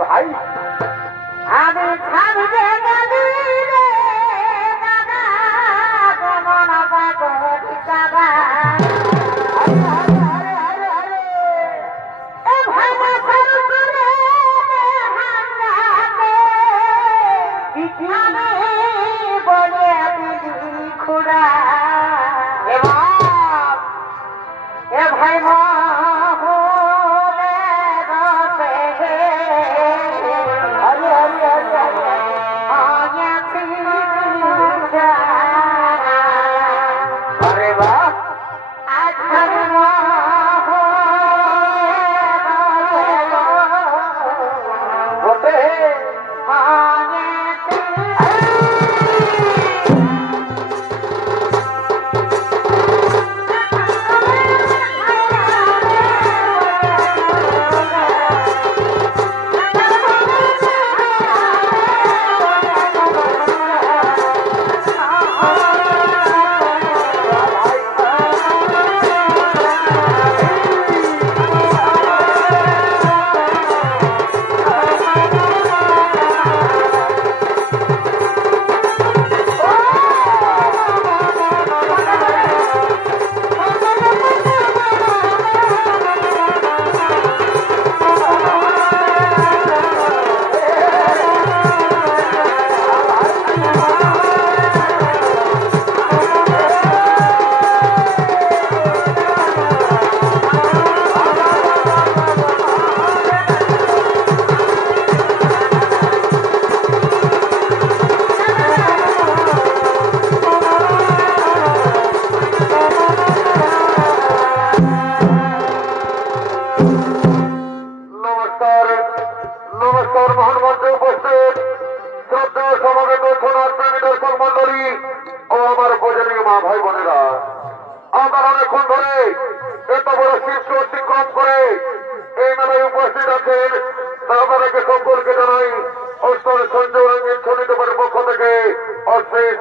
ভাই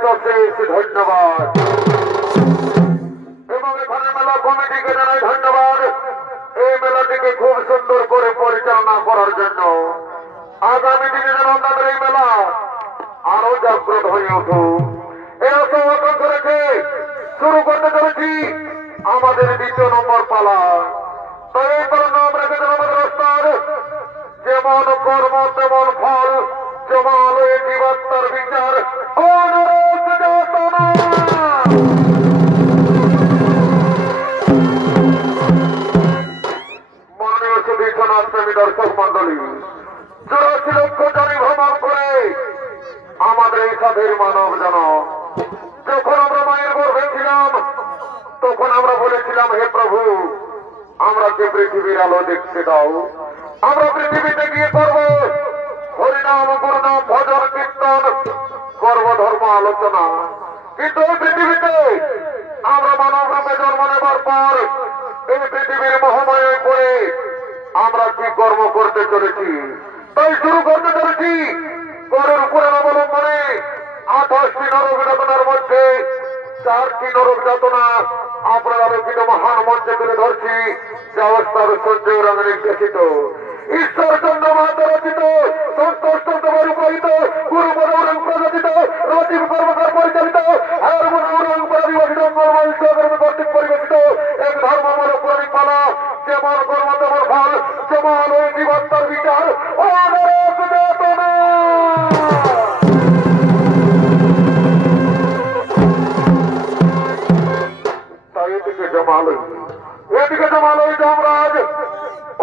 অশেষ অশেষ ধন্যবাদ এবং এখানে মেলা কমিটিকে জানাই ধন্যবাদ এই মেলাটিকে খুব সুন্দর করে পরিচালনা করার জন্য। আগামী দিনে যেন আপনাদের এই মেলা আরো জাগ্রত হয়ে উঠুক এই আশা রেখে শুরু করতে চলেছি আমাদের ২য় নম্বর পালা। তো এই পালা নাম রেখেছেন আমাদের রাস্তার যেমন কর্ম তেমন ফল, জমাল এই জীবাত্মার বিচার অনুরোধ যাতনা। মাননীয় সুধী সনাতনী দর্শক মন্ডলী, ৮৪ লক্ষ জনে ভ্রমণ করে আমাদের এই সাধের মানব জন। যখন আমরা মায়ের গর্ভে ছিলাম তখন আমরা বলেছিলাম, হে প্রভু আমরাকে পৃথিবীর আলো দেখতে দাও, আমরা পৃথিবীতে গিয়ে করব হরিনাম গুরুনাম ভজন কীর্তন করব ধর্ম আলোচনা। কিন্তু এই পৃথিবীতে আমরা মানব রূপে জন্ম নেবার পর এই পৃথিবীর মহামায় পড়ে আমরা কি কর্ম করতে চলেছি? তাই শুরু করতে চলেছি করের উপরে অবলম্বনে ২৮টি নরক যাতনার মধ্যে ৪টি নরক যাতনা আপনার আলোকিত মহান মঞ্চে তুলে ধরছি, যে অবস্থার সঞ্জয় রঙে নির্দেশিত, ঈশ্বর চন্দ্র মাহাতো রচিত, সন্তোষ রূপায়িত, গুরু মনোরং প্রযোজিত, রাজীব কর্মকার পরিচালিত, আর মনোরং পরিবেশিত কর্তৃক পরিবেশিত এক ধর্মমূলক পুরাণিক পালা, যেমন কর্ম তেমন ফল, যেমন ওই জীবাত্মার বিচার অনুরোধ যাতনা। তাই এদিকে জমালয় যমরাজ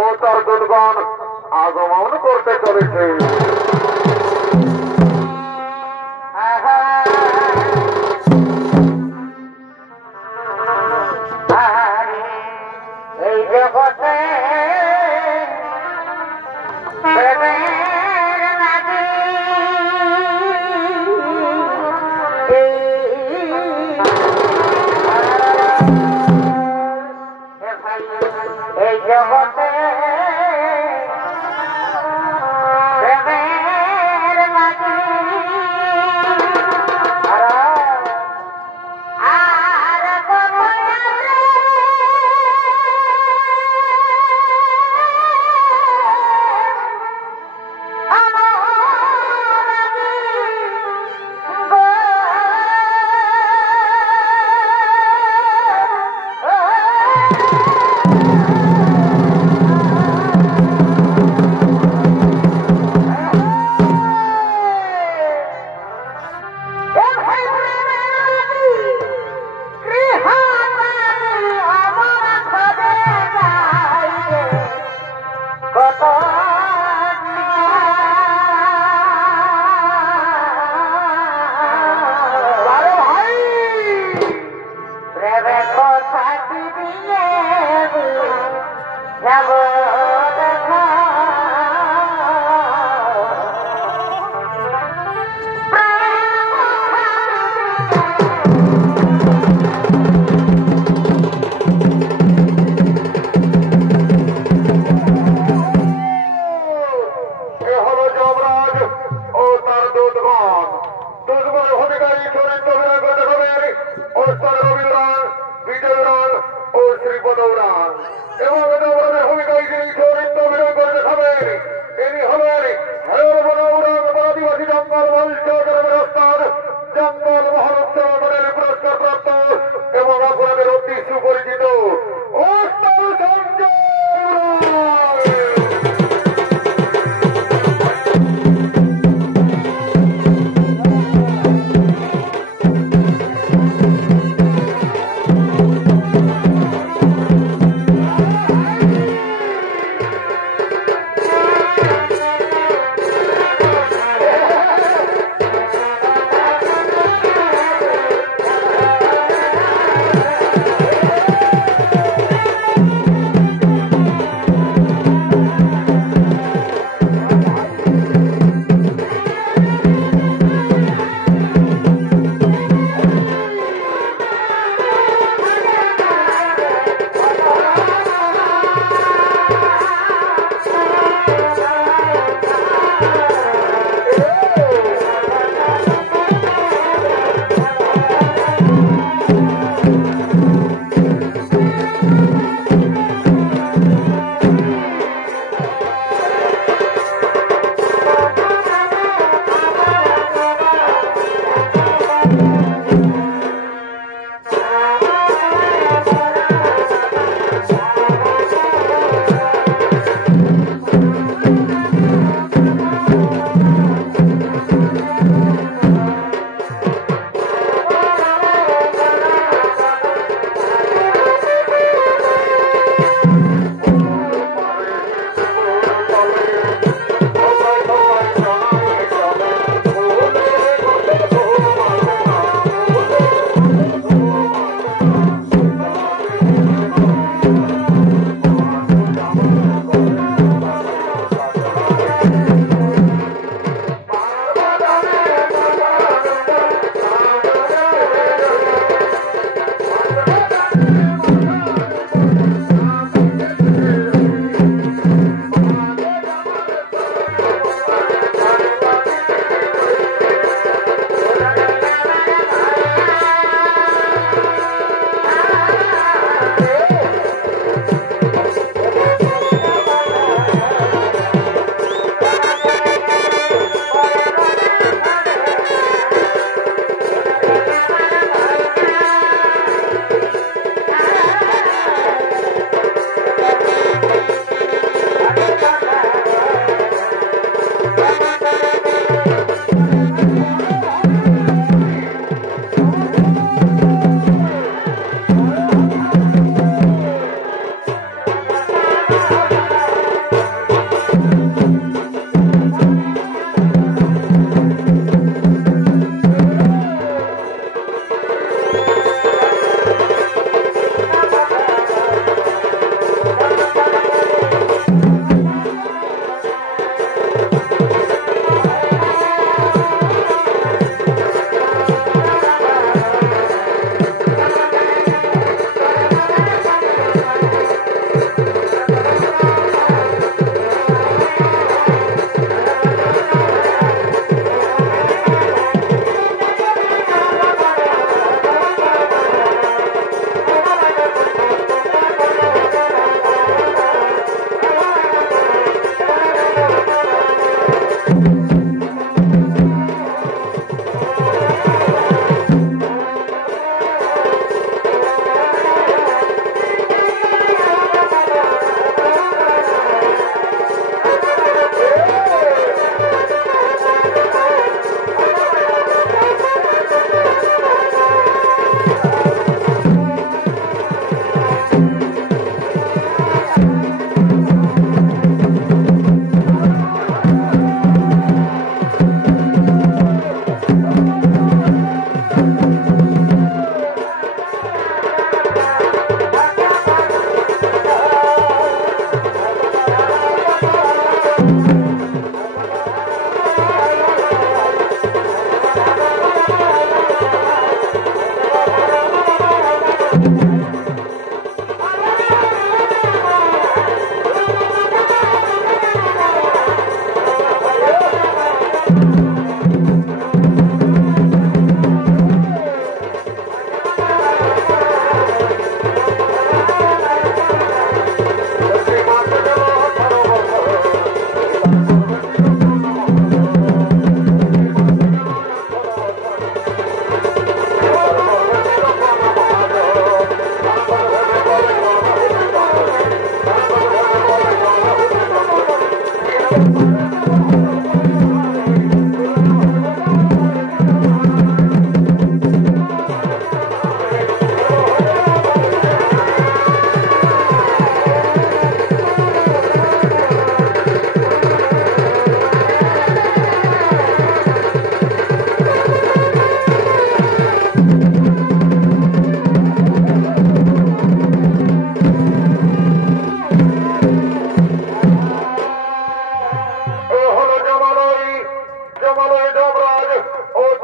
ও তার দূতগণ আগমন করতে চলেছে। এই জগতে এই জগতে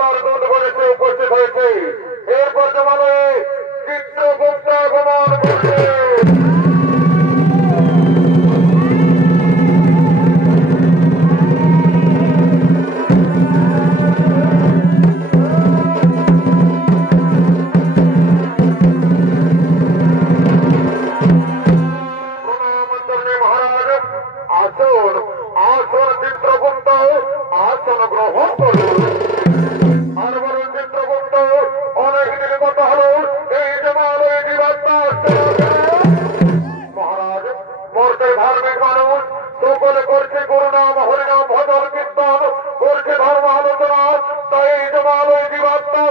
সোনার দুধ বলেছে উপস্থিত হয়েছে। এরপর জমালয়ে চিত্রগুপ্ত আগমন করছে। আসন আসন চিত্রগুপ্ত আসন গ্রহণ করুন। আর বলুন চিত্রগুপ্ত, অনেক দিন কথা হলো এই জমালয়ে জীবাত্মা মহারাজ মর্তে ধার্মিক মানুষ সকলে করছে গুরুনাম হরিনাম ভজন কীর্তন করছে ধর্ম আলোচনা, তাই এই জমালয়ে জীবাত্মা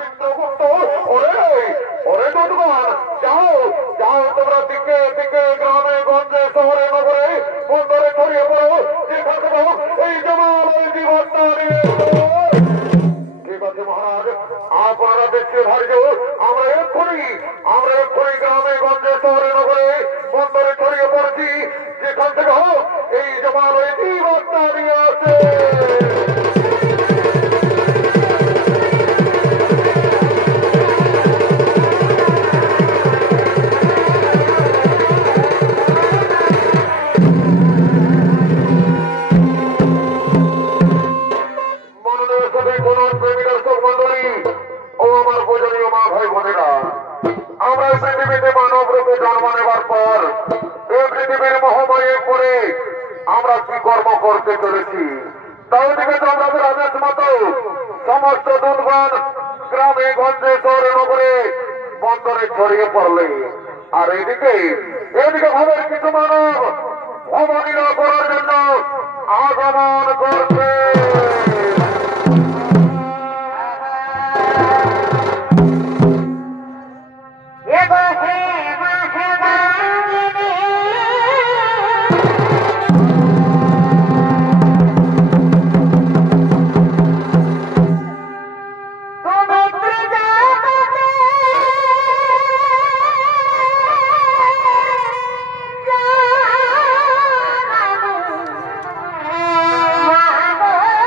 চিত্রগুপ্ত ওরে ওরে দুর্গণ যাও যাও তোমরা দিকে দিকে গ্রামে গঞ্জে শহরে নগরে বন্দরে ছড়িয়ে পড়ো, যেখানে এই জমালয়ে জীবাত্মা নিয়ে। ঠিক আছে মহারাজ, আপনারা দেখতে ভার্য আমরা এক্ষুনি গ্রামে গঞ্জে শহরে নগরে বন্দরে ছড়িয়ে পড়ছি, যেখান থেকে হোক এই জমালয়ে জীবাত্মা নিয়ে আসে। আমরা পৃথিবীতে মানব রূপে জন্ম নেবার পর এই পৃথিবীর মহামারীর পরে আমরা কি কর্ম করতে চলেছি, তাই দিকে তো আমাদের আদেশ মতো সমস্ত দুর্গণ গ্রামে গঞ্জে শহরে নগরে বন্দরে ছড়িয়ে পড়লে, আর এদিকে ভাবের কিছু মানব ভ্রমণীরা করার জন্য আগমন করছে। Oh,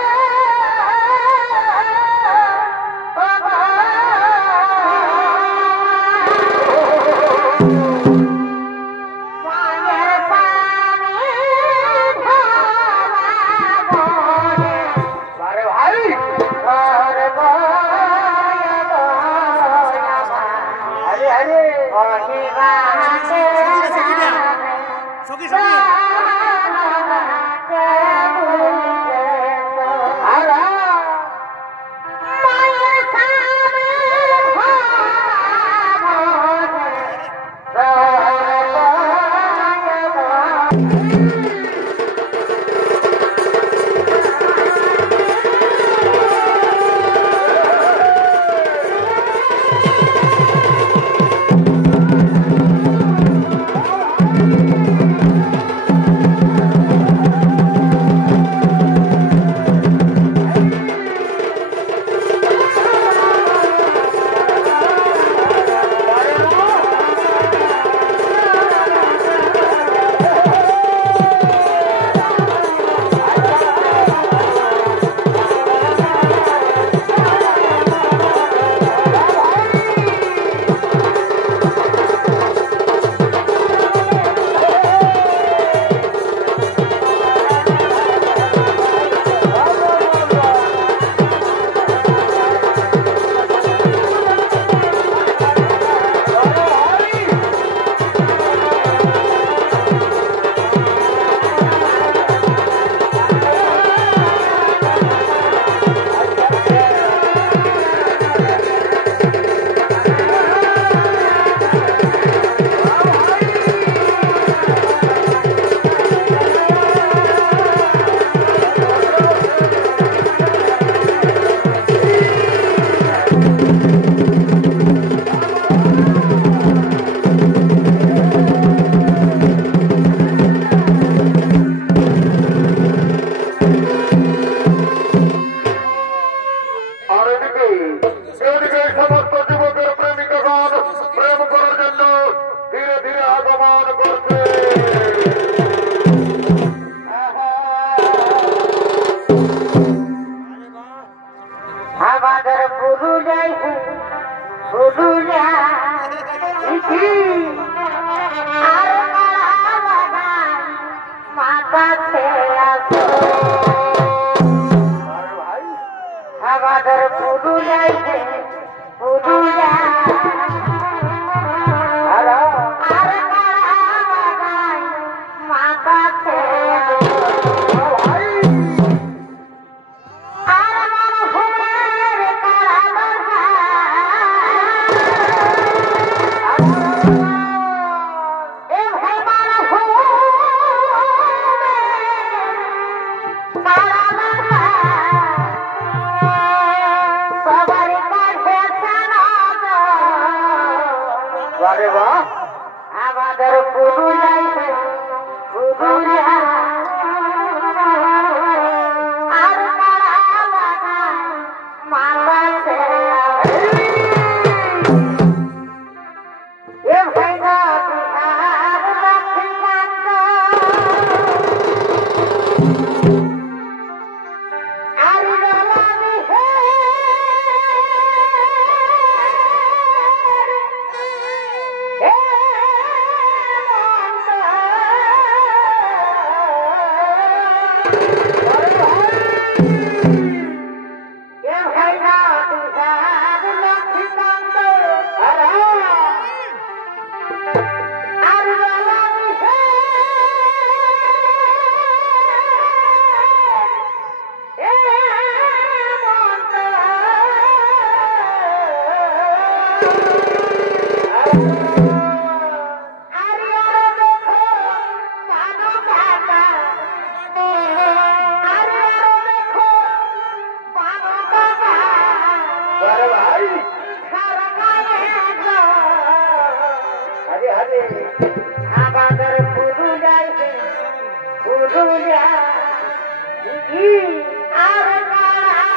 আমাদের পুরুলিয়ায় পুরুলিয়া আর মাথাতে আসো আমাদের পুরুলিয়ায় পুরুলিয়া আর মাথাতে আমাদের পুরুলিয়ায় পুরুলিয়া আর মালাতে এ ভাইনা বিহার লক্ষ্মীকান্ত আর গলামি হে আমাদের পুরুলিয়ায় পুরুলিয়া আর মাতা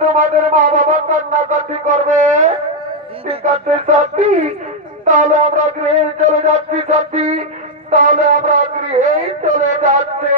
তোমাদের মা বাবা কান্নাকাটি করবে। ঠিক আছে সাথী, তাহলে আমরা গৃহে চলে যাচ্ছি সাথী, তাহলে আমরা গৃহে চলে যাচ্ছি।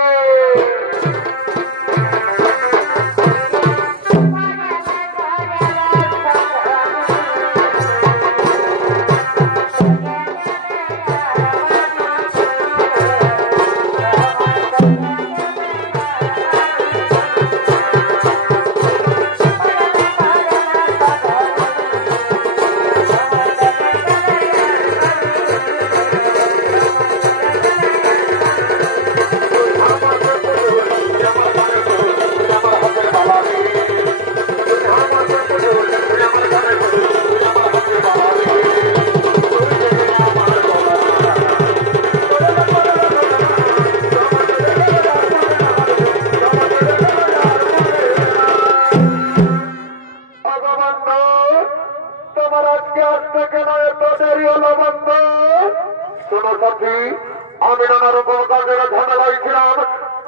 আমি নানা রকম কাজের ঝামেলায় ছিলাম,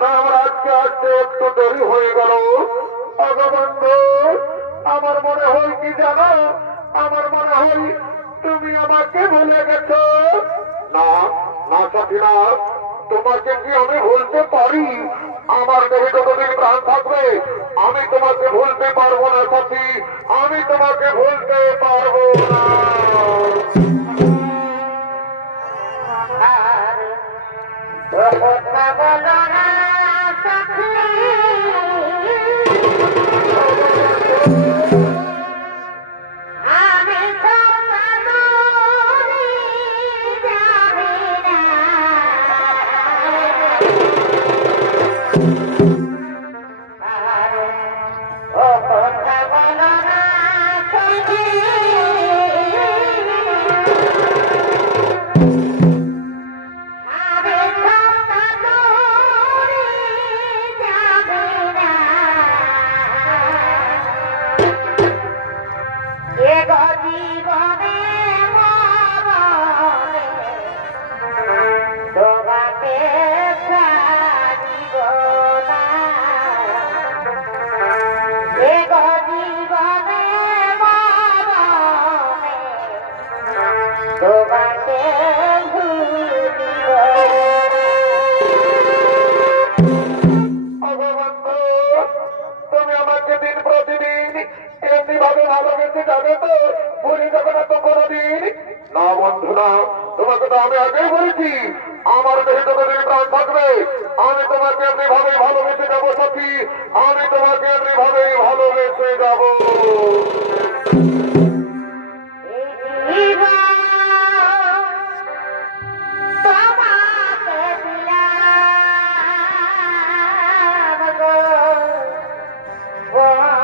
তার আজকে আসতে একটু দেরি হয়ে গেল। অগবন্ধু, আমার মনে হয় কি জানো, আমার মনে হয় তুমি আমাকে ভুলে গেছো। না না সাথী না, তোমাকে কি আমি ভুলতে পারি? আমার দেহে যতদিন প্রাণ থাকবে আমি তোমাকে ভুলতে পারবো না সাথী, আমি তোমাকে ভুলতে পারবো না। কথা বলো না সাথী, আমি তুমি আমাকে দিন প্রতিদিন এমনি ভাবে ভালোবেসে যাবে তো? বলি যখন তো কোনোদিন না বন্ধু না, তোমাকে তো আমি আগেই বলেছি আমার দেহে যতদিন প্রাণ থাকবে আমি তোমাকে এমনি ভাবেই ভালোবেসে যাবো সখী, আমি তোমাকে এমনি ভাবেই ভালোবেসে যাবো। Oh,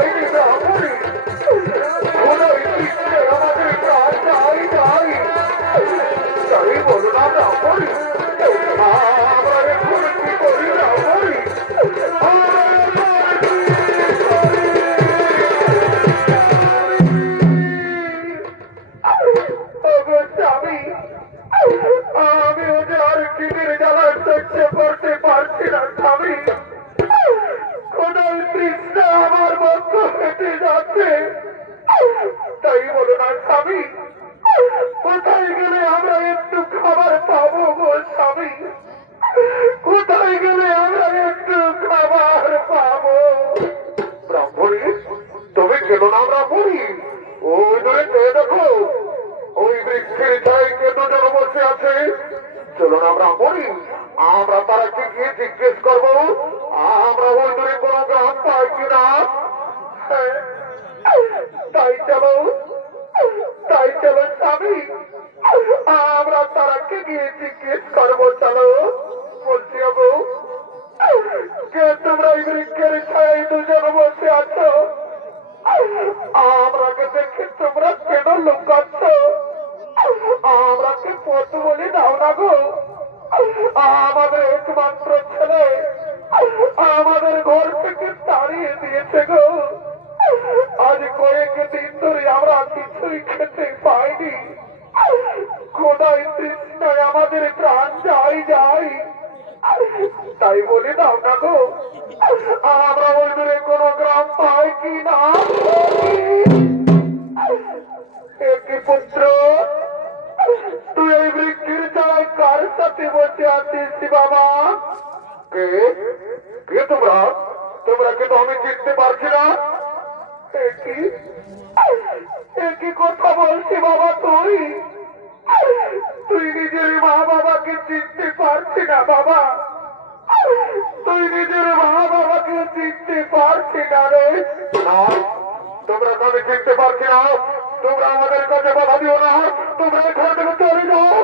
যাইনি ব্রাহ্মণী খোদাই দিচ্ছে আমাদের প্রাণ যাই যাই তাই বলো না ব্রাহ্মণী আমরা এখন কি করি ব্রাহ্মণী আমি ওদের আর খিদের জ্বালা সহ্য করতে পারছি না স্বামী কোথায় তৃষ্ণা আমার বক্ষ হেঁটে যাচ্ছে তাই বলো না স্বামী কোথায় গেলে আমরা একটু খাবার পাবো গো স্বামী কোথায় গেলে আমরা একটু খাবার পাবো ব্রাহ্মণী তুমি কেন না ব্রাহ্মণী ওই দূরে চেয়ে দেখো ওই বৃক্ষের ছায় কে দুজন বসে আছে চলো না ব্রাহ্মণী আমরা তারাকে গিয়ে জিজ্ঞেস করবো আমরা ওই দূরে কোন গ্রাম পাই কিনা তাই চলো স্বামী আমরা তারাকে গিয়ে জিজ্ঞেস করবো চলো বলছি বাবু কে তোমরা এই বৃক্ষের ছায় দুজন বসে আছো আমরাকে দেখে তোমরা কেন লুকাচ্ছ আমরাকে পথ বলে দাও না গো আমাদের একমাত্র ছেলে আমাদের ঘর থেকে তাড়িয়ে দিয়েছে গো আজ কয়েকদিন ধরে আমরা কিছুই খেতে পাইনি খোদাই তৃষ্ণায় আমাদের প্রাণ যাই যাই তাই বলে দাও না গো আমরা ওই দূরে কোন গ্রাম পাই কি না একই পুত্র তুই এই বৃক্ষের চায় কার সাথে বসে আছিস বাবা কে কে তোমরা তোমরা কিন্তু আমি চিনতে পারছি না একই কথা বলছি বাবা তুই নিজের মা বাবাকে চিনতে পারছি না বাবা তুই নিজের মা বাবাকে চিনতে পারছি না রে না তোমরা আমি চিনতে পারছি না তোমরা আমাদের কাছে বাধা দিও না তোমরা এখান থেকে চলে যাও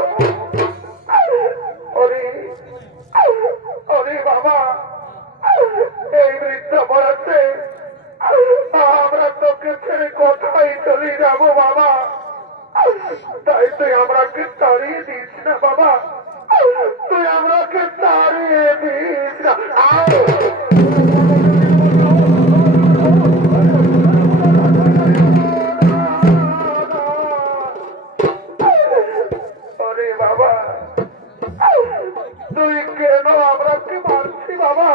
অরে বাবা এই বৃদ্ধ বলাচ্ছে আমরা তোকে ছেড়ে কোথায় চলে যাব বাবা তাই তুই আমরাকে তাড়িয়ে দিস না বাবা তুই আমরাকে তাড়িয়ে দিস না আরে বাবা তুই কেন আমরাকে মারছি বাবা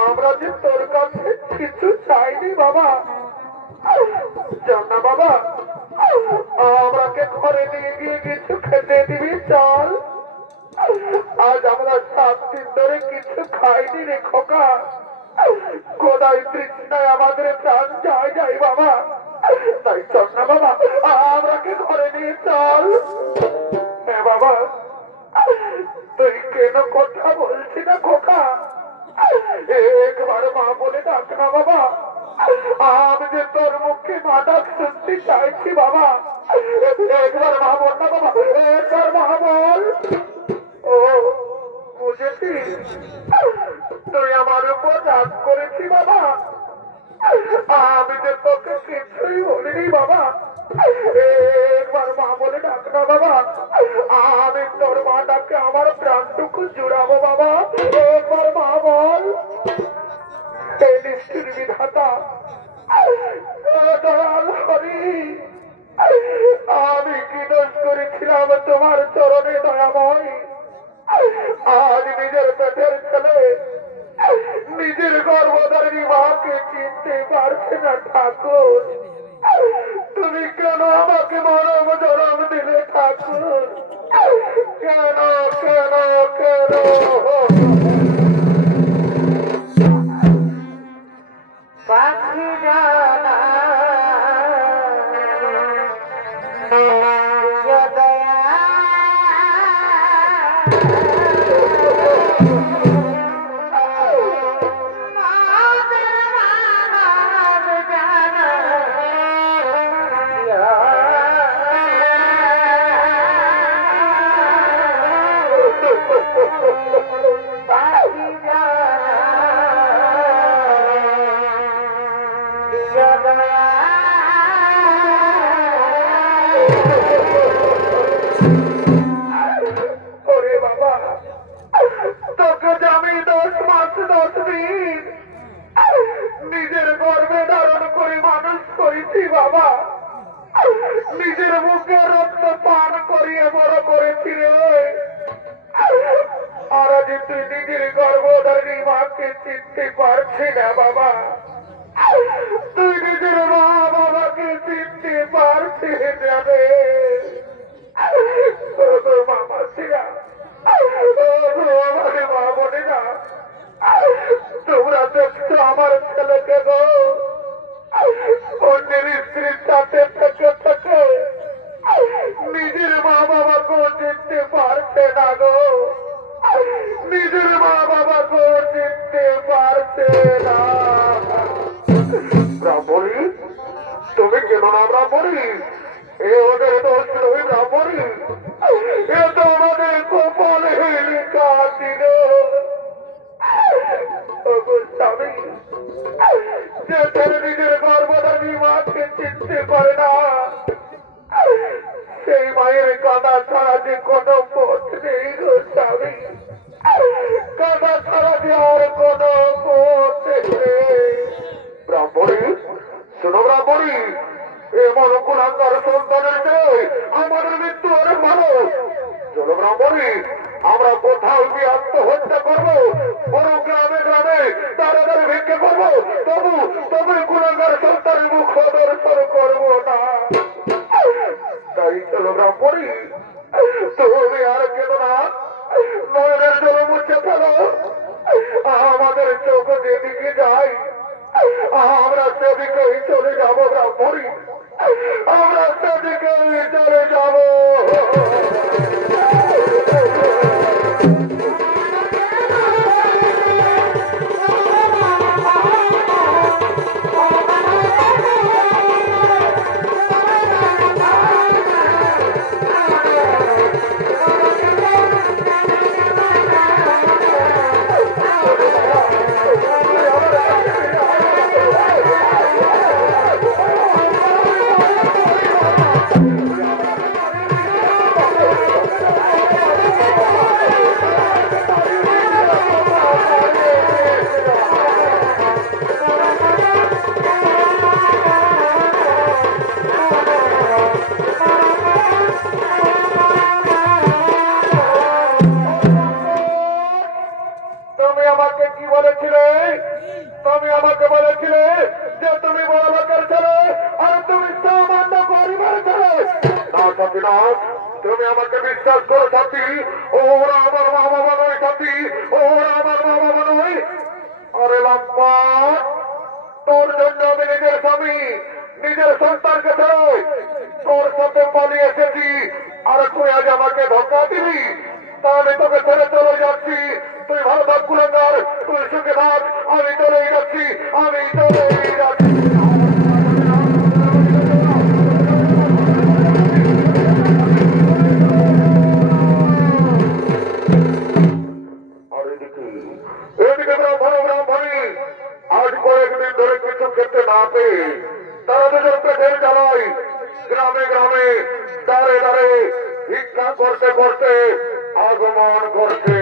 আমরা যে তোর কাছে কিছু চাইনি বাবা জানা বাবা আমরাকে ঘরে নিয়ে গিয়ে কিছু খেতে দিবি চল আজ আমরা 7 দিন ধরে কিছু খাইনি রে খোকা খোদাই তৃষ্ণায় আমাদের প্রাণ যায় যাই বাবা তাই চল না বাবা আমরাকে ঘরে নিয়ে চল হ্যাঁ বাবা তুই কেন কথা বলছি না খোকা একবার মা বলে ডাক না বাবা আমি যে তোর মুখে মা ডাক শুনতে চাইছি বাবা একবার মা বল না বাবা একবার মা বল ও বুঝেছি তুই আমার উপর রাগ করেছি বাবা আমি যে তোকে কিছুই বলিনি বাবা একবার মা বলে ডাক না বাবা আমি তোর মা ডাকে আমার প্রাণটুকু জুড়াবো বাবা একবার মা বল এই নিষ্ঠুর বিধাতা দয়াল হরি আমি কি দোষ করেছিলাম তোমার চরণে দয়াময় আজ নিজের পেটের ছেলে নিজের গর্ভধারী মাকে চিনতে পারছে না ঠাকুর তুমি কেন আমাকে মানব জন্ম দিলে ঠাকুর কেন কেন কেন পাখি জানা দয়া Oh, নিজের গর্ভধারী মাকে চিনতে পারছি না বাবা, তুই নিজের মা বাবাকে চিনতে পারছি যাবে মামা ছিলা আমার মা বলে না, তোমরা দেখছো আমার ছেলেকে গো অন্যের স্ত্রীর সাথে থেকে থেকে নিজের মা বাবাকেও চিনতে পারছে না গো, নিজের মা বাবাকেও চিনতে পারছে না। ব্রাহ্মণী, তুমি কেন না ব্রাহ্মণী? এ ওদের দোষ নয় ব্রাহ্মণী, এ তো আমাদের কপালে লেখা ছিল। স্বামী, যে ছেলে নিজের গর্ভধারী মাকে চিনতে পারে না, সেই মায়ের কাঁদা ছাড়া যে কোনো পথ নেই গো স্বামী, কাঁদা ছাড়া যে আর কোনো পথ নেই। ব্রাহ্মণী, শোনো ব্রাহ্মণী, এমন কুলাঙ্গার সন্তানের চেয়ে আমাদের মৃত্যু অনেক ভালো। চলো ব্রাহ্মণী, আমরা কোথাও গিয়ে আত্মহত্যা করবো, বড় গ্রামে গ্রামে তাড়াতাড়ি ভিক্ষে করবো, তবু কুলাঙ্গার সন্তানের মুখ দর্শন করবো না। তাই চলো ব্রাহ্মণী, তুমি আর কেন না নয়নের জল মুছে ফেলো, আমাদের চোখ যেদিকে যায় আমরা সেদিকেই চলে যাবো ব্রাহ্মণী, আমরা সেদিকেই চলে যাবো। তুমি আমাকে বলেছিলে যে তুমি বড় লোকের ছেলে আর তুমি সামান্য গরিবের ছেলে। না সতীনাথ, তুমি আমাকে বিশ্বাস করো সাথী, ওরা আমার মা বাবা নয় সাথী, ওরা আমার মা বাবা নয়। আরে লম্বা, তোর জন্য আমি নিজের স্বামী নিজের সন্তানকে ছেড়ে তোর সাথে পালিয়ে এসেছি, আর তুই আজ আমাকে ধোঁকা দিবি? তা আমি তোকে ছেড়ে চলে যাচ্ছি, তুই ভালো থাক কুলাঙ্গার, তুই সুখে থাক, আমি চলেই যাচ্ছি, আমি চলেই যাচ্ছি। আর এদিকে ব্রাহ্মণী আজ কয়েকদিন ধরে কিছু খেতে না পেয়ে তারা দুজন পেটের জ্বালায় গ্রামে গ্রামে দাঁড়ে দাঁড়ে ভিক্ষা করতে করতে আগমন করছে।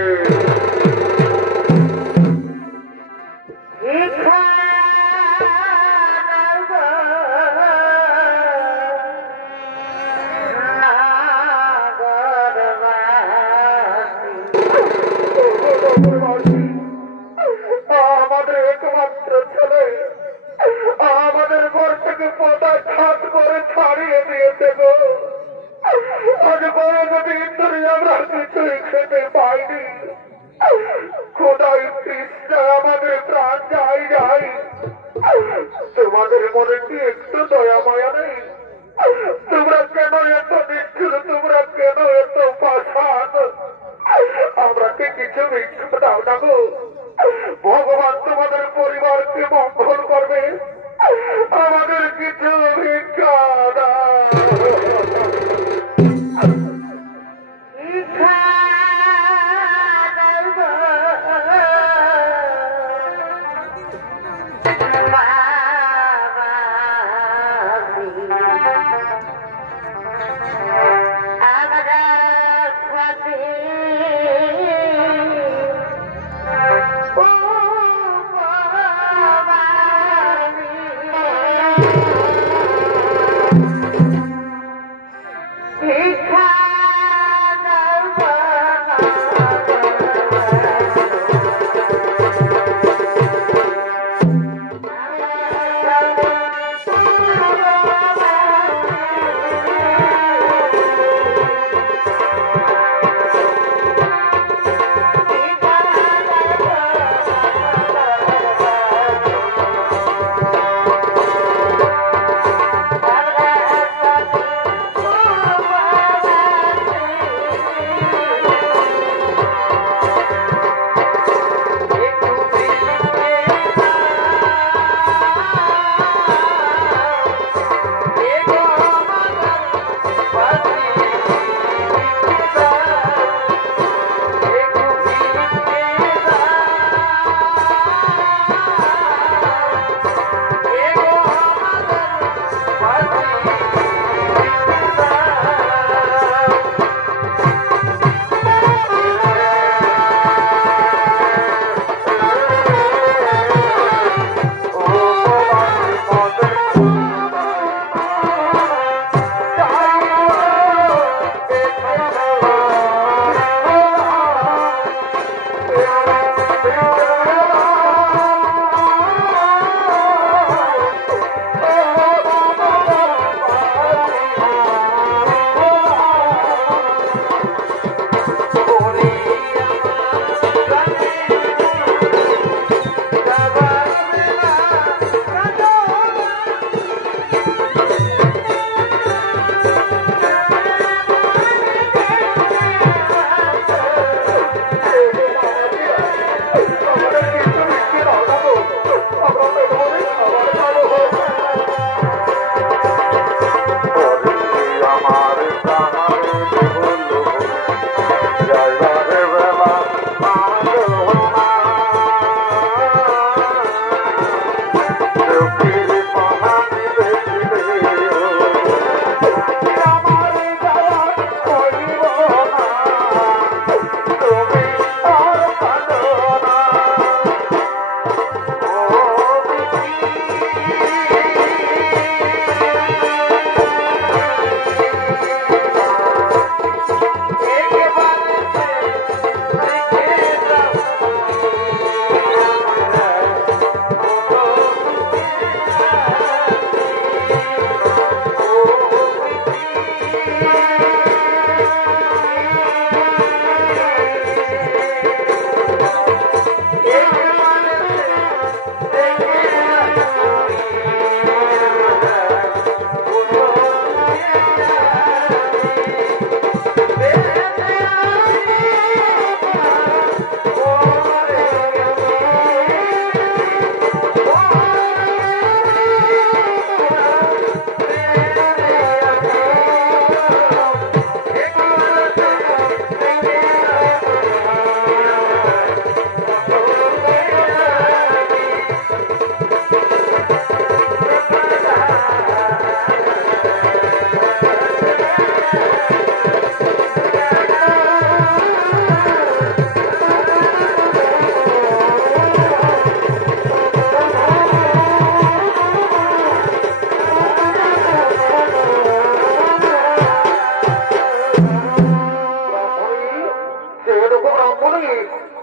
আমাদের একমাত্র ছেলে আমাদের ঘর থেকে পদা ছাদ করে ছাড়িয়ে দিয়েছে গো, আজ কয়েকদিন ধরে আমরা কিছুই খেতে পাইনি, খোদাই তৃষ্ণায় আমাদের প্রাণ যাই যাই। তোমাদের মনে কি একটু দয়া মায়া নেই? তোমরা কেন এত নিষ্ঠুর, তোমরা কেন এত পাষাণ? আমরা কি কিছু ভিক্ষা দাও না গো? ভগবান তোমাদের পরিবারকে মঙ্গল করবে, আমাদের কিছু ভিক্ষা দাও।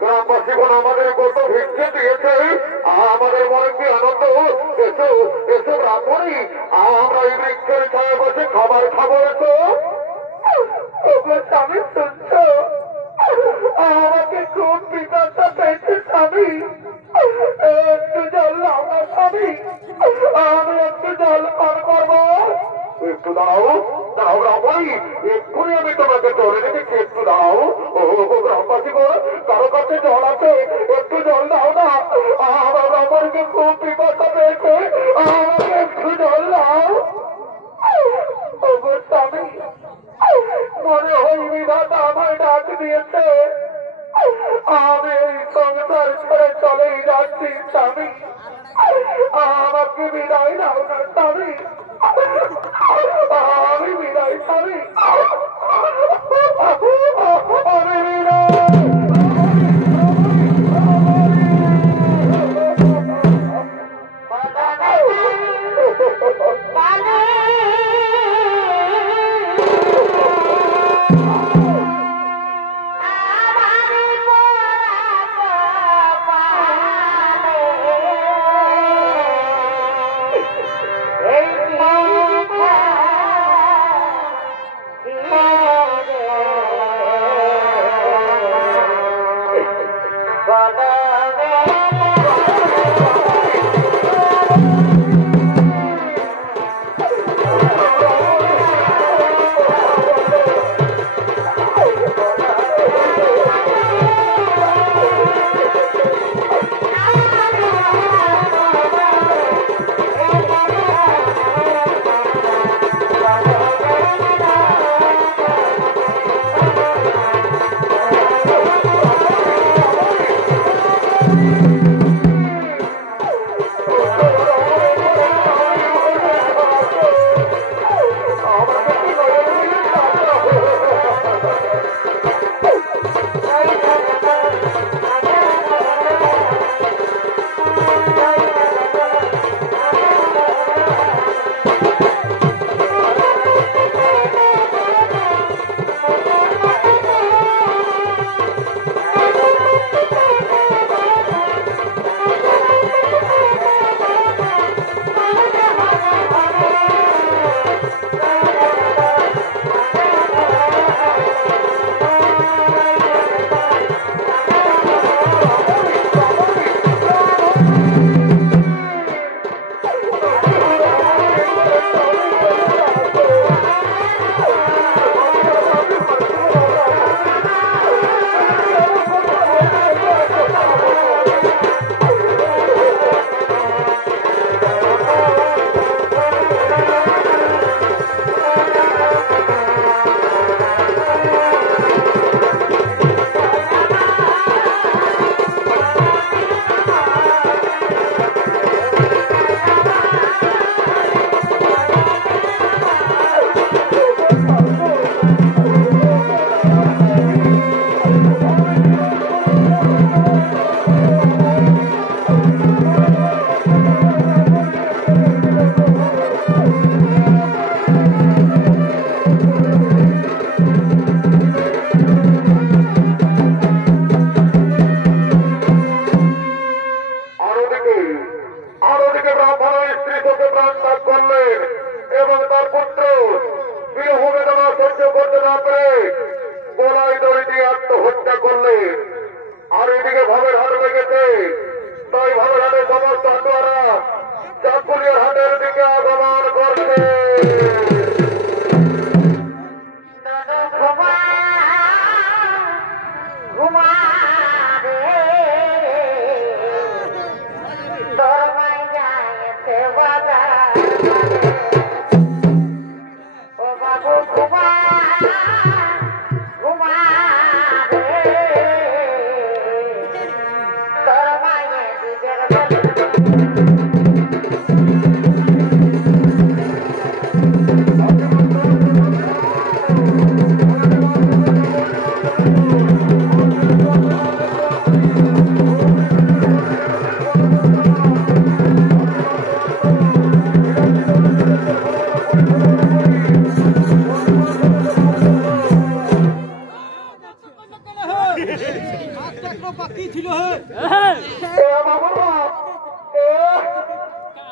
গ্রামবাসীগণ আমাদের কত ভিক্ষে দিয়েছে, আমাদের মনে কি আনন্দ। এসো এসো ব্রাহ্মণী, আমরা এই বৃক্ষের ছায়া বসে খাবার খাবো। এসো স্বামী, শুনছ? আমাকে খুব পিপাসা পেয়েছে স্বামী, একটু জল দাও না স্বামী, আমি একটু জল পান করবো। একটু দাও দাও ব্রাহ্মণী, এক্ষুনি আমি তোমাকে জলে রেখেছি, একটু দাও। ও গ্রামবাসী কারো কাছে জল আছে? একটু জল দাও না, আমার ব্রাহ্মণীকে খুব পিপাসা পেয়েছে, আমাকে একটু জল দাও। স্বামী, মনে হয় বিধাতা আমায় ডাক দিয়েছে, আমি এই সংসার ছেড়ে চলেই যাচ্ছি স্বামী, আমাকে বিদায় দাও না স্বামী, আমি বিদায় স্বামী, আমি বিদায়।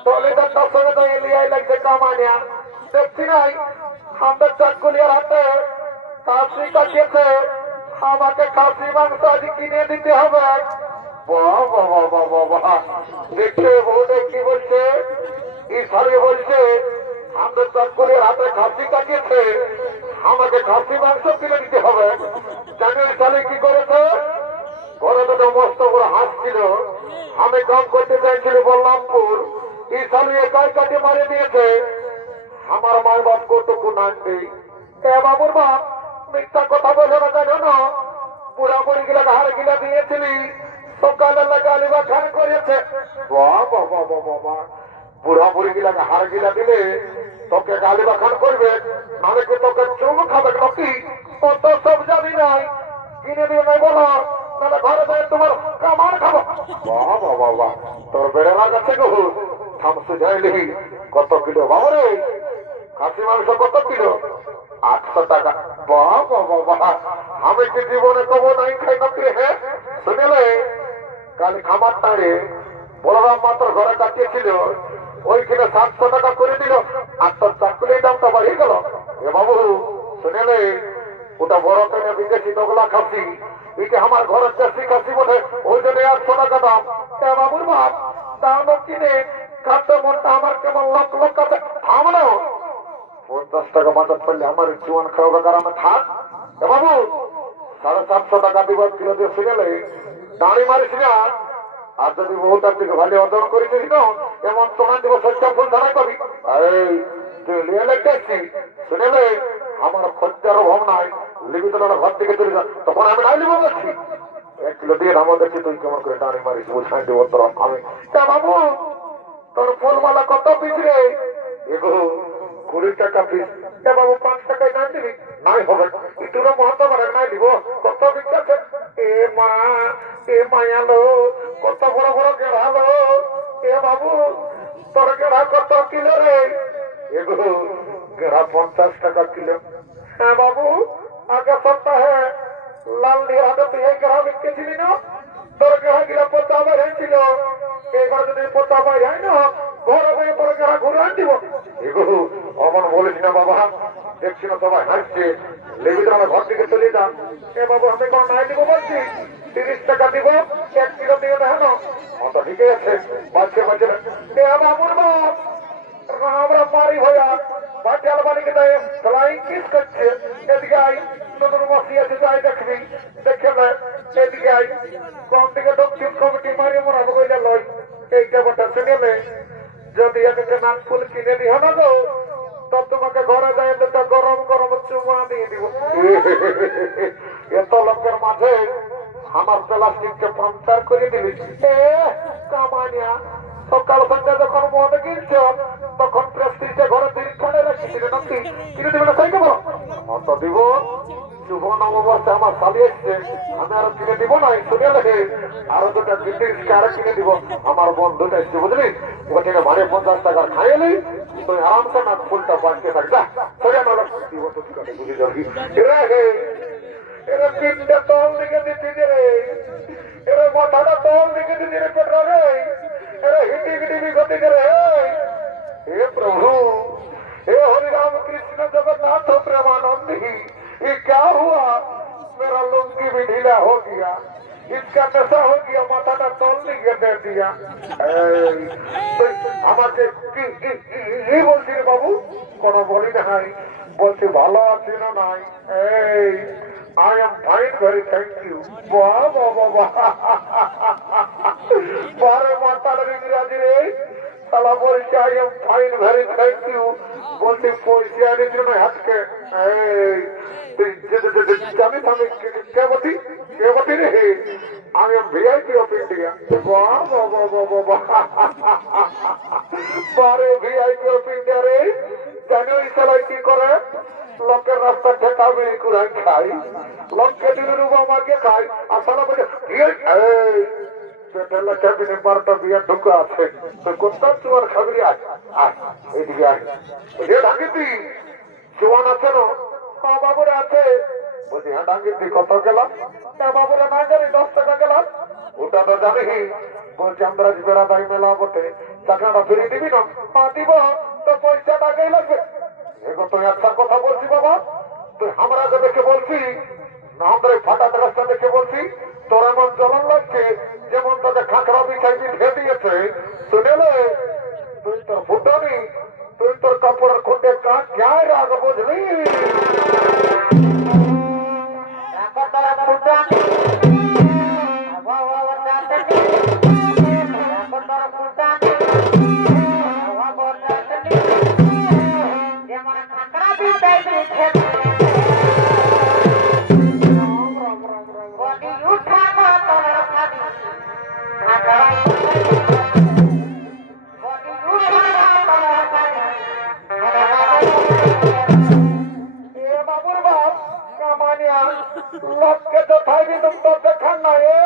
টলিটার সঙ্গে লিয়াই লাগছে কামানিয়া দেখছি নাই আমাদের চাকুলিয়ার হাতে কাশি কাটিয়েছে আমাকে খাসি মাংস আজ কিনে দিতে হবে দেখছে বউটা কি বলছে ইসারে বলছে আমাদের চাকুলিয়ার হাতে খাসি কাটিয়েছে আমাকে খাসি মাংস কিনে দিতে হবে জানি ইসালে কি করেছে ঘরে তো মস্ত করে হাসছিল আমি কাম করতে চাইছিল বল্লামপুর ইসালি একাই কাটে মারে দিয়েছে আমার মাই বাপ কতটুকু নাচবে বাবুর বাপ মিথ্যা কথা বলে না জানো বুড়া বুড়ি গিলা হার গিলা দিয়েছিলি সকালে গালিবা খান করেছে বুড়া বুড়ি গিলা হার গিলা দিলে তোকে গালিবা খান করবে নাহলে কি তোকে চুম খাবে নাকি অত সব জানি নাই কিনে দিয়ে নাই বলো নাহলে ঘরে যায় তোমার কামার খাবো বাবা তোর বেড়ে লাগাচ্ছে গো থামসু যাইলি কত কিলো বাবরে খাসি মাংস কত কিলো 800 টাকা বাবা আমি কি জীবনে কবো নাই খাই নাকি হ্যাঁ শুনেলে কালি খামার টাড়ে বলরাম মাত্র ঘরে কাটিয়েছিল ওইখানে 700 টাকা করে দিল আর তোর চাকুলির দামটা বাড়িয়ে গেল এ বাবু শুনেলে ওটা বড় কেনে বিদেশি দোগলা খাসি একে আমার ঘরের দেশি খাসি বলে ওই জন্য 800 টাকা দাম বাবুর বাপ দাম কিনে খাদ্য মনটা আমার কেমন লক লকাতে থামলো 50 টাকা বাজার পড়লে আমার জীবন খাওয়া কারণে থাক বাবু 750 টাকা দিবার কিলো দিয়ে শুনেলে দাঁড়ি মারিস না আর যদি বহুটার দিকে ভালো অর্জন করে দিস না এমন তোমার দিব সজ্জা ফুল ধরাই পাবি এই তুই লিয়ে লেগেছি শুনেলে আমার খরচার অভাব নাই লিবি তো ঘর থেকে চলে যা তখন আমি নাই লিব বলছি 1 কিলো দিয়ে দাম দেখছি তুই কেমন করে দাঁড়ি মারিস বুঝাই দেব তোর আমি বাবু তোর ফুলমালা কত পিস রে এগো 20 টাকা পিস বাবু 5 টাকায় না দিবি নাই হবে একটু মহত্ব করে নাই দিব কত বিখ্যাত এ মায়ালো কত বড় বড় গেড়ালো এ বাবু তোর গেড়া কত কিলো রে এগো গেড়া 50 টাকা কিলো হ্যাঁ বাবু আগে সপ্তাহে লাল দিয়ে হাতে তুই এই গেড়া বিকেছিলি না তোর গেড়া গিলা 50 বাইর হয়েছিল এবার যদি 50 বাইর হয় না ঘরে বই তোর গেড়া ঘুরে আন দিব এগো অমন বলিস না বাবা দেখছি না সবাই হাসছে লেবিটা আমার ঘর থেকে চলে যান এ বাবু আমি কোন নাই দিব বলছি 30 টাকা দিব 1 কিলো দিয়ে দেখো অত ঠিকই আছে বাচ্চা বাচ্চা বাবুর বাপ আমরা পারি হইয়া বাচ্চাল বালিকে দেয় ফ্লাইং কিস করছে এদিকে আই নতুন মসি আছে যাই দেখবি দেখে এদিকে আই কম থেকে দক্ষিণ কমিটি মারি মরাবো কইলে লয় এইটা বটা শুনেলে যদি একটা নাক ফুল কিনে দিও না গো তব তোমাকে ঘরে যায় দুটা গরম গরম চুমা দিয়ে দিব এত লোকের মাঝে আমার প্লাস্টিককে পাঞ্চার করে দিবি কামানিয়া সকাল সন্ধ্যা যখন মনে কিনছ তখন প্রেস্টিজে ঘরে দিনখানে রেখেছিল নাকি কিনে দিবে না তাই দেবো অত দিব শুভ নববর্ষে আমার শালি এসছে আমি আরো কিনে দিব না শুনে লেগে আরো দুটা ব্রিটিশকে আরো কিনে দিব আমার বন্ধুটা এসছে বুঝলি ওখানে ভাড়ে 50 টাকার খাইয়ে নেই তুই আরামসে না ফুলটা বাঁচতে থাকবা সরে আমার দিব তো বুঝে যাবি এরা পিঠটা তল দিকে দিতে রে এরা মাথাটা তল দিকে দিতে রে পেটরা রে এরা হিটি হিটি গতি করে हे प्रभु हे हरि राम कृष्ण जगन्नाथ प्रेमानंद ही ये क्या हुआ मेरा लुंगी भी ढीला हो गया इसका नशा हो गया माथा का तोलने के दे दिया तो हमारे ये बोलती रे बाबू कोनो बोली नहीं बोलती ভালো আছি না নাই এই I am fine very thank you वाह वाह वाह बारे माता रे इंग्रजी रे साला बोलते I am fine very thank you बोलते পয়সা আনি দিল না হাতকে এই জানি আমি কে বটি রে I am VIP of India वाह वाह वाह वाह बारे VIP of India রে জানো এই সালা কি করে লোকের রাস্তা ঠেকা বিড়ি কুড়াই খাই লোককে দিনের রূপ আমাকে খাই আর সালা বলে এই পেটেলা ক্যাবিনে 12টা বিয়া ঢুকা আছে তো কোথাও তোমার খাবি এইদিকে আয় এ ডাঙ্গিতি জোয়ান আছে না বাবুরা আছে বলছি হ্যাঁ ডাঙ্গিতি কত গেলাম বাবুরা না জানি 10 টাকা গেলাম তো জানি বলছি আমরা বেড়া দাই মেলা বটে টাকাটা ফিরে দিবি না মা দিব তো পয়সা টাকাই লাগবে এগো তুই একটা কথা বলছি বাবা তুই আমরা যে দেখে বলছি না আমরা ফাটা রাস্তা দেখে বলছি তোর এমন জ্বলন লাগছে যেমন তোকে খাঁকড়া বিছাই দিয়ে দিয়েছে শুনেলে তুই তোর ফুটনি তুই তোর কাপড়ের খুঁটে কায় রাগ বুঝলি লক্ষ্যে তো থাকবি তুমি তোর দেখান না এ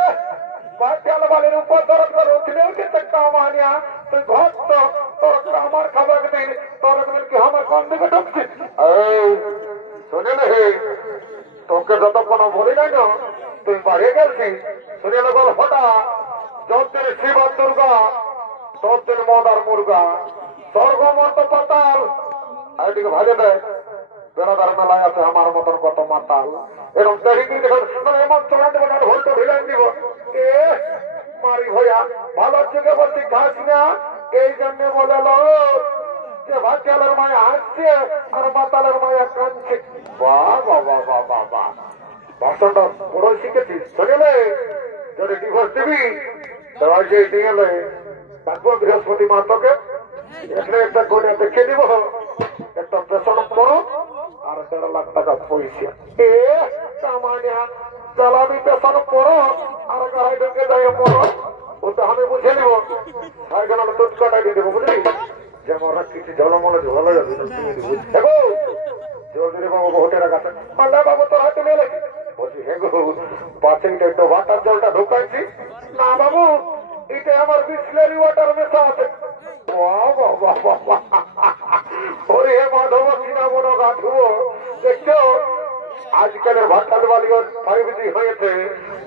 বাচ্চাল বালির উপর দরদ করে উঠলে উঠেছে কামানিয়া তুই ঘর তো তোর আমার খাবার দিন তোর একদিন কি আমার কোন দিকে ঢুকছে শুনে না হে তোকে যতক্ষণ বলি নাই না তুই বাড়িয়ে গেছি শুনে না বল হঠা যতদিন শিব আর দুর্গা ততদিন মদ আর মুর্গা স্বর্গ মত পাতাল এদিকে ভাজে দেয় বেড়াদার মেলায় আছে আমার মতন কত মাতাল এরকম দেখি এমন চড়া দেবো না ভোল্ট ভিলাই দিব এ মারি ভয়া ভালো চোখে বলছি খাস না এই জন্য বলে যে ভাগ্যালের মায়া হাসছে আর মাতালের মায়া কাঁদছে বাহ বাবা বাবা বাহ ভাষণটা পুরো শিখেছিস বুঝলে যদি ডিভোর্স দিবি তাই যে দিয়ে থাকবো বৃহস্পতি মাতকে এখানে একটা কোণে দেখে দিব একটা পেছন করো আর 1.5 লাখ টাকা পয়সা এ সামানিয়া চালাবি পেছন পড়ো আর গাড়ি ঢুকে যায় পড়ো ওটা আমি বুঝে নিব সাইকেল আমি দুধ কাটাই দিয়ে দেবো বুঝলি যেমন কিছু ঝলমলে ঝোলা যাবে দেখো চৌধুরী বাবু ভোটের কাছে পাল্লা বাবু তোর হাতে মেলে বলছি হে গো পাশে একটু ওয়াটার জলটা ঢুকাইছি না বাবু এটা আমার বিসলারি ওয়াটার মেশা আছে ওরে মাধব কিনা মনো গাঁথুব দেখছো আজকালের ভাটাল বালিও 5G হয়েছে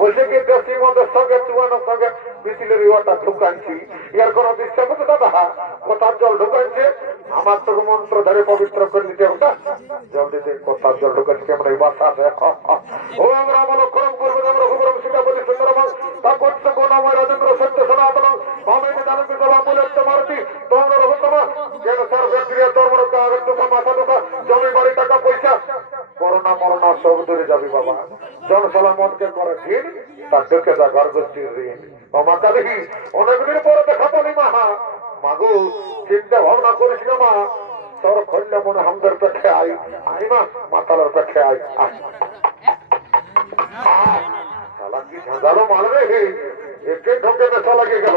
বলছে কি দেশি মদের সঙ্গে চুয়ানোর সঙ্গে বিসলারি ওয়াটার ঢুকাইছি ইয়ার কোন বিশ্বাস আছে দাদা কোথার জল ঢুকাইছে আমার তো মন্ত্র ধরে পবিত্র করে দিতে ওটা জল দিতে কোথার জল ঢুকাইছে কেমন এই বাসা আছে ওম রাম লক্ষ্মণ পূর্ব আমরা হুবরম সীতাপতি সুন্দরম তাকৎস গুণময় রাজেন্দ্র সত্য সনাতন ভামেতে জানতে সভা বলেত্য মারতি তোমরা রহতম যেন সর্বক্রিয়া ধর্মর কাগজ দুঃখ মাথা দুঃখ জমি বাড়ি টাকা পয়সা করোনা মরোনা সব দূরে যাবি বাবা জনসালামতকে করে ঋণ তার ডেকে যা গর্ভস্থির ঋণ ও মাতা দেখি অনেকদিন পরে দেখা পালি মা মাগো চিন্তা ভাবনা করিস না মা তোর খল্লে মনে আমাদের পেটে আই মা মাতালার পেটে আই শালা কি ঝাঁঝালো মারবে একে ঢোকে নেশা লাগে গেল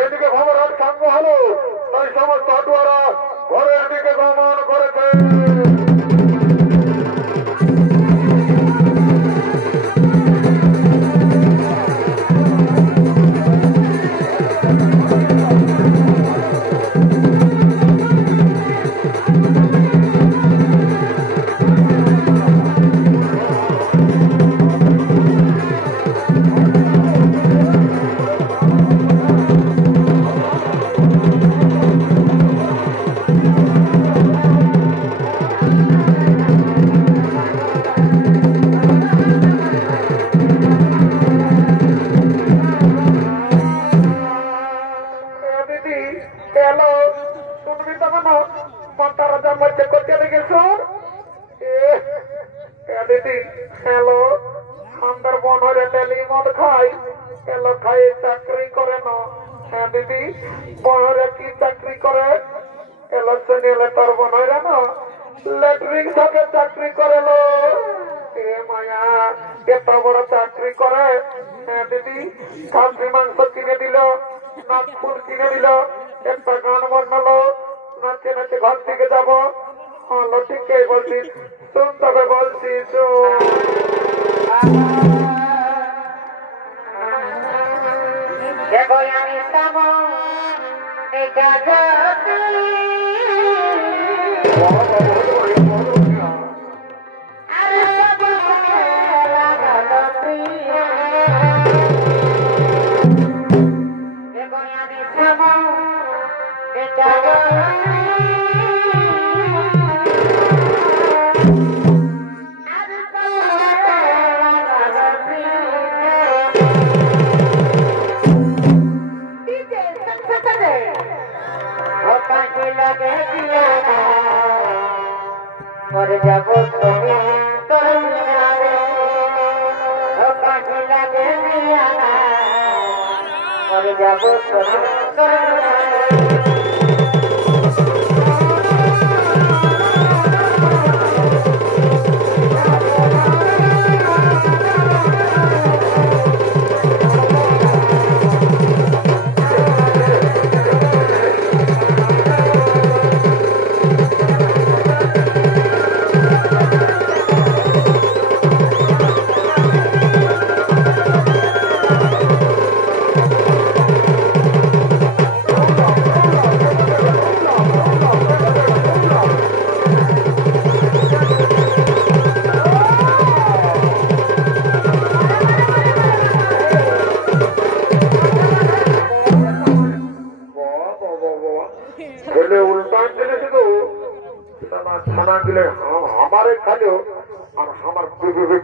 এদিকে ভবরাট সাঙ্গ হলো তাই সমস্ত হাটুয়ারা ঘরের দিকে গমন করেছে মরে যাব তুমি করুণারে পাখি লাগে দিয়ানা মরে যাব তুমি করুণারে हमारे खालियो और हमार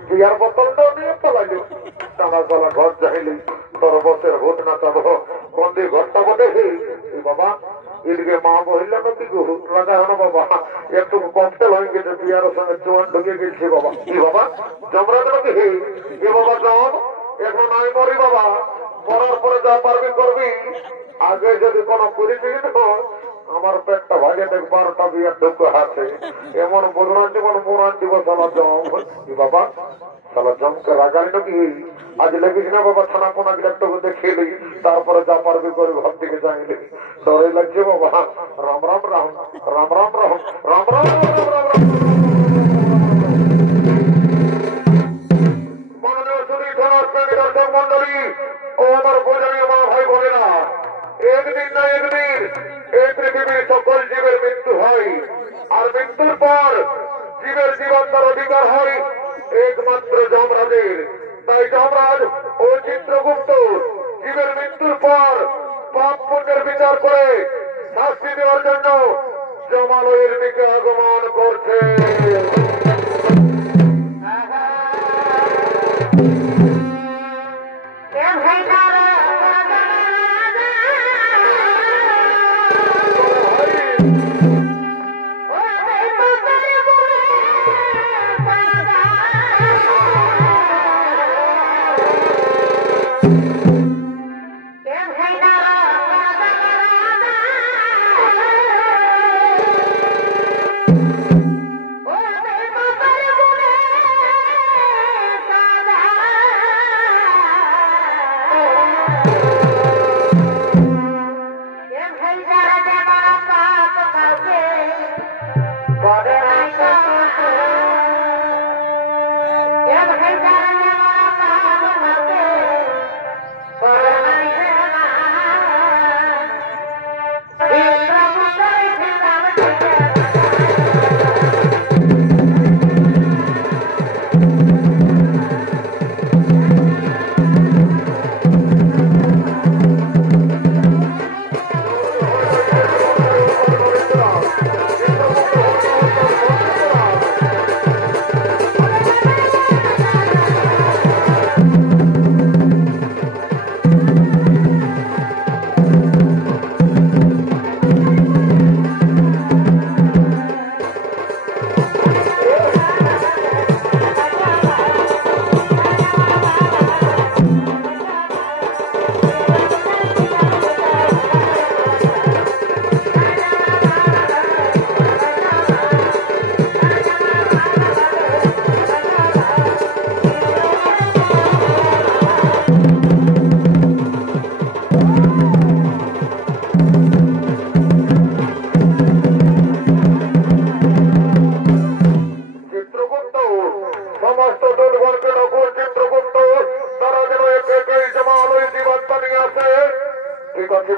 बियार बोतलটাও নিয়ে পালাইলো আমার গলা ঘর যাইলি তোর বসের হোত না তব কোনদি ঘরটা বটে এই বাবা এদিকে মা বললেন কি গো লাগা হলো বাবা একটু কমতে হয়ে গেছে বিয়ার সঙ্গে জোয়ান ঢুকে গেছে বাবা কি বাবা জমরা দিল কি এ বাবা জম এখন আমি মরি বাবা মরার পরে যা পারবি করবি আগে যদি কোনো পরিচিত হয় আমার পেটটা ভাগে দেখ 12টা বিয়ার ঢুকে আছে এমন বদনান জীবন পুরান জীবন সালা জম বাবা সালা জমকে রাগালি নাকি আজ লেগিস না বাবা থানা ফোনা গিয়ে একটু দেখে লি তারপরে যা পারবি করে ঘর থেকে যাইলি ডরে লাগছে বাবা রাম রাম রাম রাম রাম রাম রাম রাম রাম রাম মাননীয় সুধী থানার দর্শক মন্ডলী ও আমার পূজনীয় মা ভাই বোনেরা একদিন না একদিন এই পৃথিবীর সকল জীবের মৃত্যু হয় আর মৃত্যুর পর জীবের জীবনের অধিকার হয় একমাত্র যমরাজের তাই যমরাজ ও চিত্রগুপ্ত জীবের মৃত্যুর পর পাপ পুণ্যের বিচার করে শাস্তি দেওয়ার জন্য যমালয়ের দিকে আগমন করছে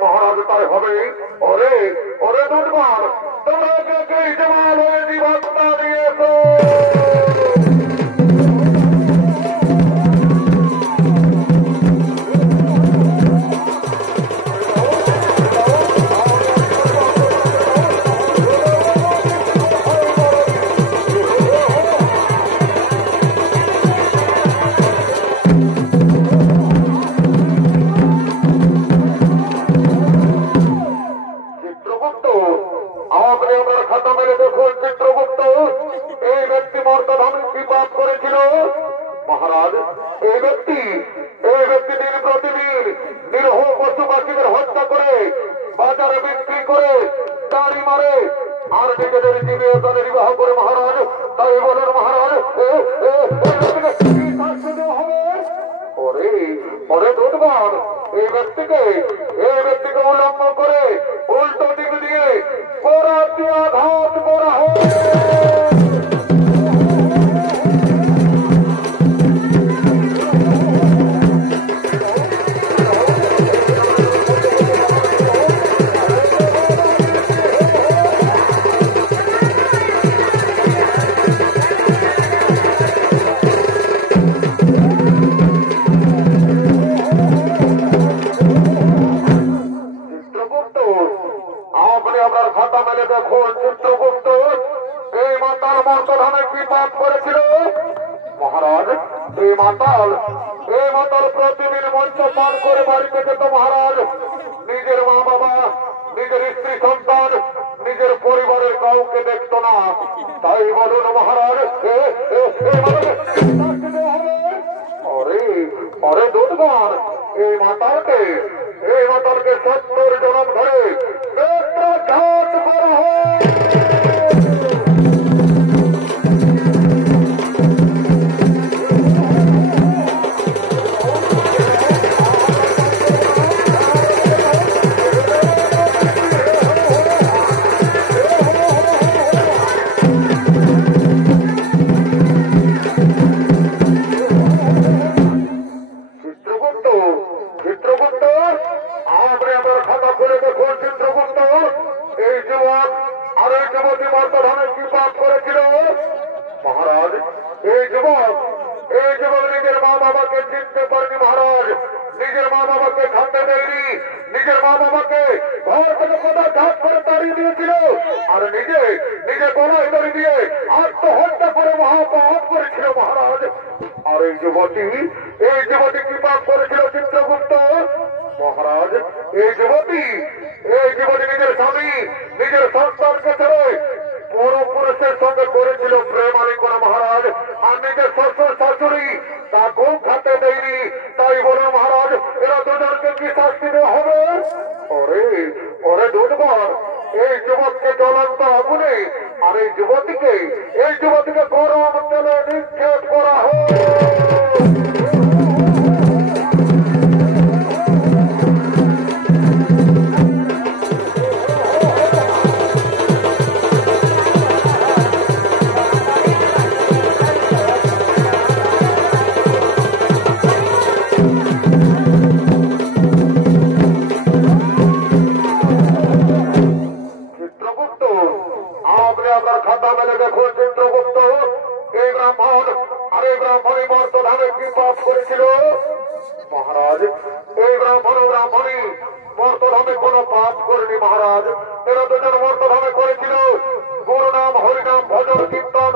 মহারাজ তাই হবে ওরে ওরে দুর্বার তোমরা কে জমাল হয়ে জীবাত্মা দিয়েছো এই ব্যক্তিকে উল্লম্ব করে উল্টো দিক দিয়ে গোড়া দিয়ে আঘাত করা হয়। খাতা মেলে দেখুন চিত্রগুপ্ত এই মাতাল মর্তধামে কি পাপ করেছিল মহারাজ। এই মাতাল প্রতিদিন মঞ্চ পান করে বাড়িতে যেত মহারাজ। নিজের মা বাবা, নিজের স্ত্রী সন্তান, নিজের পরিবারের কাউকে দেখত না। তাই বলুন মহারাজ অরে দুর্গণ এই মাতালকে 70 জনম ধরে ঘাট করা হয়। চিত্রগুপ্ত আপনি আমার খাতা খুলে দেখুন চিত্রগুপ্ত এই যুবক আর এই যুবতী মর্তধামে কি পাপ করেছিল মহারাজ। এই যুবক নিজের মা বাবাকে চিনতে পারেনি মহারাজ। নিজের মা বাবাকে খাতে দেয়নি। নিজের মা বাবাকে ঘর থেকে কোথাও ঘাট করে তাড়িয়ে দিয়েছিল। আর নিজে গলায় দড়ি দিয়ে আত্মহত্যা করে মহাপাপ করেছিল মহারাজ। আর এই যুবতী কি পাপ করেছিল চিত্রগুপ্ত মহারাজ। এই যুবতী নিজের স্বামী, নিজের সন্তানকে ছেড়ে পরপুরুষের সঙ্গে করেছিল প্রেম আলিঙ্গন মহারাজ। আর নিজের শ্বশুর শাশুড়ি তাকেও খাতে দেয়নি। তাই বলুন মহারাজ এরা দুজনকে কি শাস্তি দেওয়া হবে? ওরে দুর্বল এই যুবককে জ্বলন্ত আগুনে আর এই যুবতীকে গরম তেলে নিক্ষেপ করা হয়। খাতা মেলে দেখুন চিত্রগুপ্ত এই ব্রাহ্মণ আর এই ব্রাহ্মণী মর্তধামে কি পাপ করেছিল মহারাজ। এই ব্রাহ্মণী মর্তধামে কোন পাপ করেনি মহারাজ। এরা দুজন মর্তধামে করেছিল গুরু নাম হরিনাম ভজন কীর্তন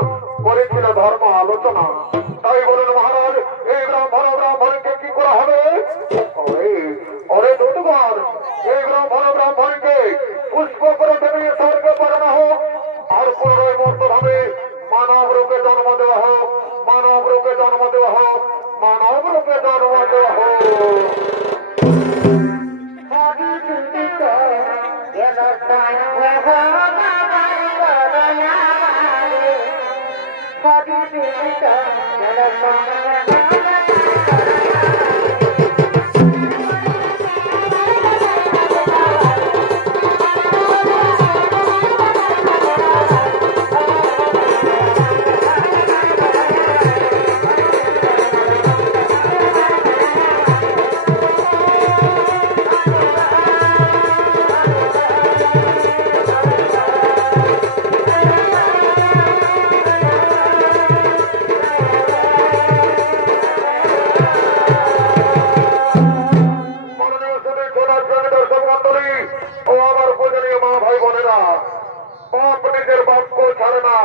করেছিল ধর্ম আলোচনা। তাই বলেন মহারাজ এই ব্রাহ্মণীকে কি করা হবে? ওরে দুর্গণ এই ব্রাহ্মণীকে পুষ্প করে দেবে স্বর্গে পাঠানো হোক। আর পুনরায় মর্তধামে মানব রূপে জন্ম দেওয়া হোক। ও আমার পূজনীয় মা ভাই বোনেরা, বাপ নিজের বাপকে ছাড়ে না।